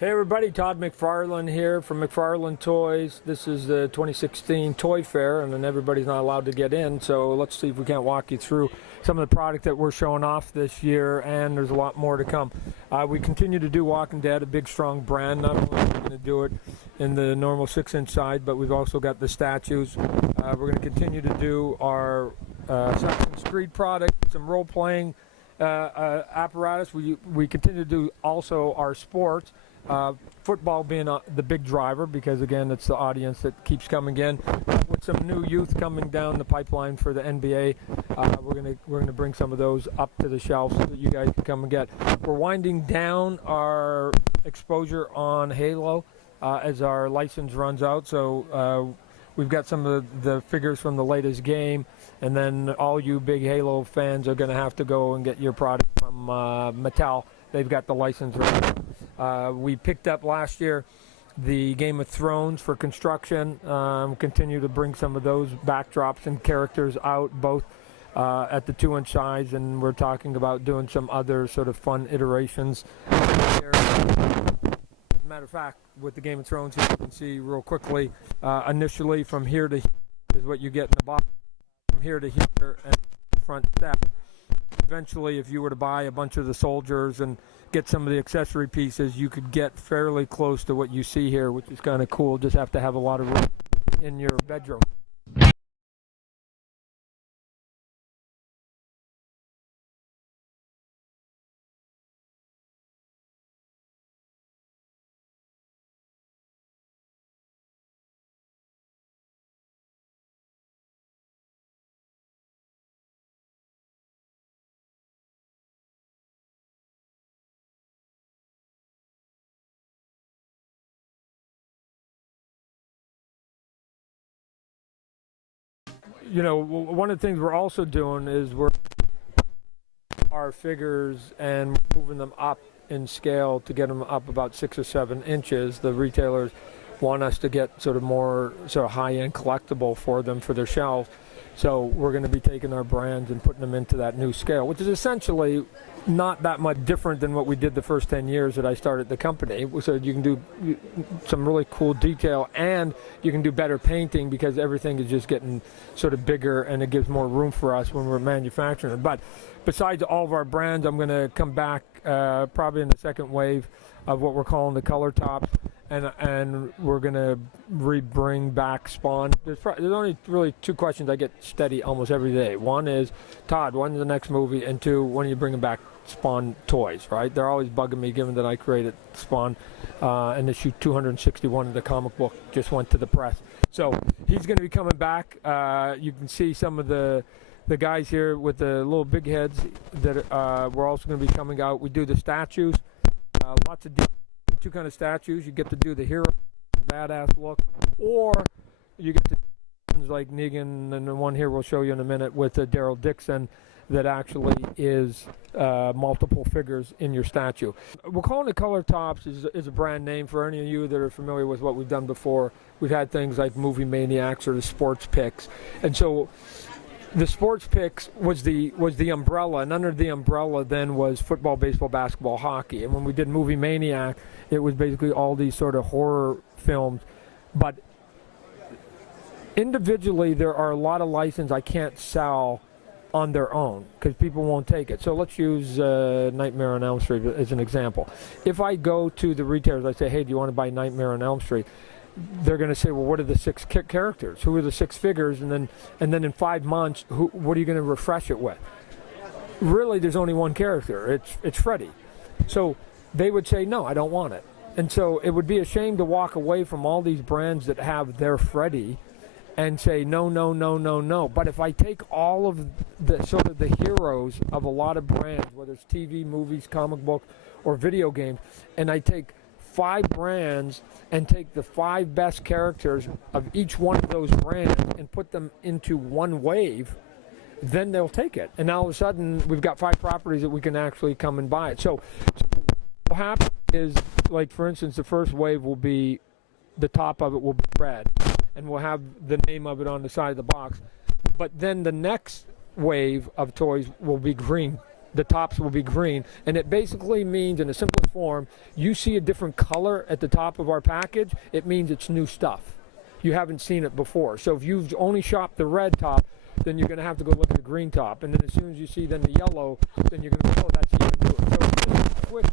Hey everybody, Todd McFarlane here from McFarlane Toys. This is the 2016 Toy Fair, and then everybody's not allowed to get in, so let's see if we can't walk you through some of the product that we're showing off this year, and there's a lot more to come. We continue to do Walking Dead, a big strong brand. Not only are we going to do it in the normal 6-inch side, but we've also got the statues. We're going to continue to do our Assassin's Creed product, some role-playing apparatus. We continue to do also our sports. Football being the big driver, because again it's the audience that keeps coming in. With some new youth coming down the pipeline for the NBA, we're gonna bring some of those up to the shelf so that you guys can come and get. We're winding down our exposure on Halo as our license runs out. So we've got some of the figures from the latest game, and then all you big Halo fans are going to have to go and get your product from Mattel. They've got the license right now. We picked up last year the Game of Thrones for construction. Continue to bring some of those backdrops and characters out, both at the 2-inch size, and we're talking about doing some other sort of fun iterations. As a matter of fact, with the Game of Thrones, here you can see real quickly, initially from here to here is what you get in the box. From here to here and the front step. Eventually, if you were to buy a bunch of the soldiers and get some of the accessory pieces, you could get fairly close to what you see here, which is kind of cool. Just have to have a lot of room in your bedroom. You know, one of the things we're also doing is we're our figures and moving them up in scale to get them up about 6 or 7 inches. The retailers want us to get sort of more sort of high-end collectible for them for their shelves. So we're going to be taking our brands and putting them into that new scale, which is essentially not that much different than what we did the first 10 years that I started the company. So you can do some really cool detail, and you can do better painting because everything is just getting sort of bigger, and it gives more room for us when we're manufacturing it. But besides all of our brands, I'm going to come back probably in the second wave of what we're calling the color tops, and we're going to bring back Spawn. There's only really 2 questions I get steady almost every day. One is, Todd, when's the next movie? And 2, when are you bringing back Spawn toys, right? They're always bugging me, given that I created Spawn, and issue 261 of the comic book just went to the press. So he's going to be coming back. You can see some of the guys here with the little big heads that we're also going to be coming out. We do the statues, lots of 2 kind of statues. You get to do the hero, the badass look, or you get to do ones like Negan, and the one here we'll show you in a minute with Daryl Dixon that actually is multiple figures in your statue. We're calling it Color Tops is a brand name for any of you that are familiar with what we've done before. We've had things like Movie Maniacs or the Sports Picks, and so the Sports Picks was the umbrella, and under the umbrella then was football, baseball, basketball, hockey. And when we did Movie Maniac, it was basically all these sort of horror films. But individually, there are a lot of licenses I can't sell on their own because people won't take it. So let's use Nightmare on Elm Street as an example. If I go to the retailers, I say, hey, do you want to buy Nightmare on Elm Street? They're going to say, well, what are the 6 characters? Who are the 6 figures? And then in 5 months, what are you going to refresh it with? Really, there's only one character. It's Freddy. So they would say, no, I don't want it. And so it would be a shame to walk away from all these brands that have their Freddy and say, no, no, no, no, no. But if I take all of the sort of the heroes of a lot of brands, whether it's TV, movies, comic books, or video games, and I take 5 brands and take the 5 best characters of each one of those brands and put them into one wave, then they'll take it. And now all of a sudden, we've got 5 properties that we can actually come and buy it. So what happens is, like, for instance, the first wave will be, the top of it will be red, and we'll have the name of it on the side of the box. But then the next wave of toys will be green. the tops will be green. And it basically means, in a simplest form, you see a different color at the top of our package, it means it's new stuff. You haven't seen it before. So if you've only shopped the red top, then you're going to have to go look at the green top. And then as soon as you see then the yellow, then you're going to go, oh, that's even newer. So it's just a quick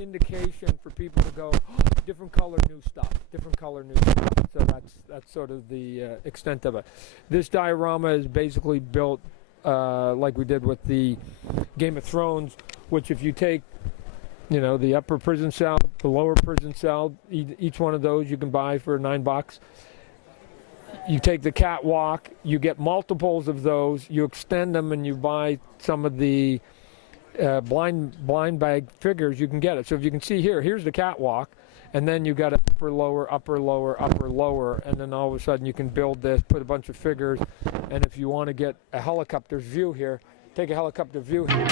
indication for people to go, oh, different color, new stuff. Different color, new stuff. So that's sort of the extent of it. This diorama is basically built like we did with the Game of Thrones, which if you take, you know, the upper prison cell, the lower prison cell, each one of those you can buy for $9. You take the catwalk, you get multiples of those, you extend them, and you buy some of the blind bag figures, you can get it. So if you can see here, here's the catwalk, and then you got upper, lower, upper, lower, upper, lower, and then all of a sudden you can build this, put a bunch of figures, and if you want to get a helicopter view here, take a helicopter view here.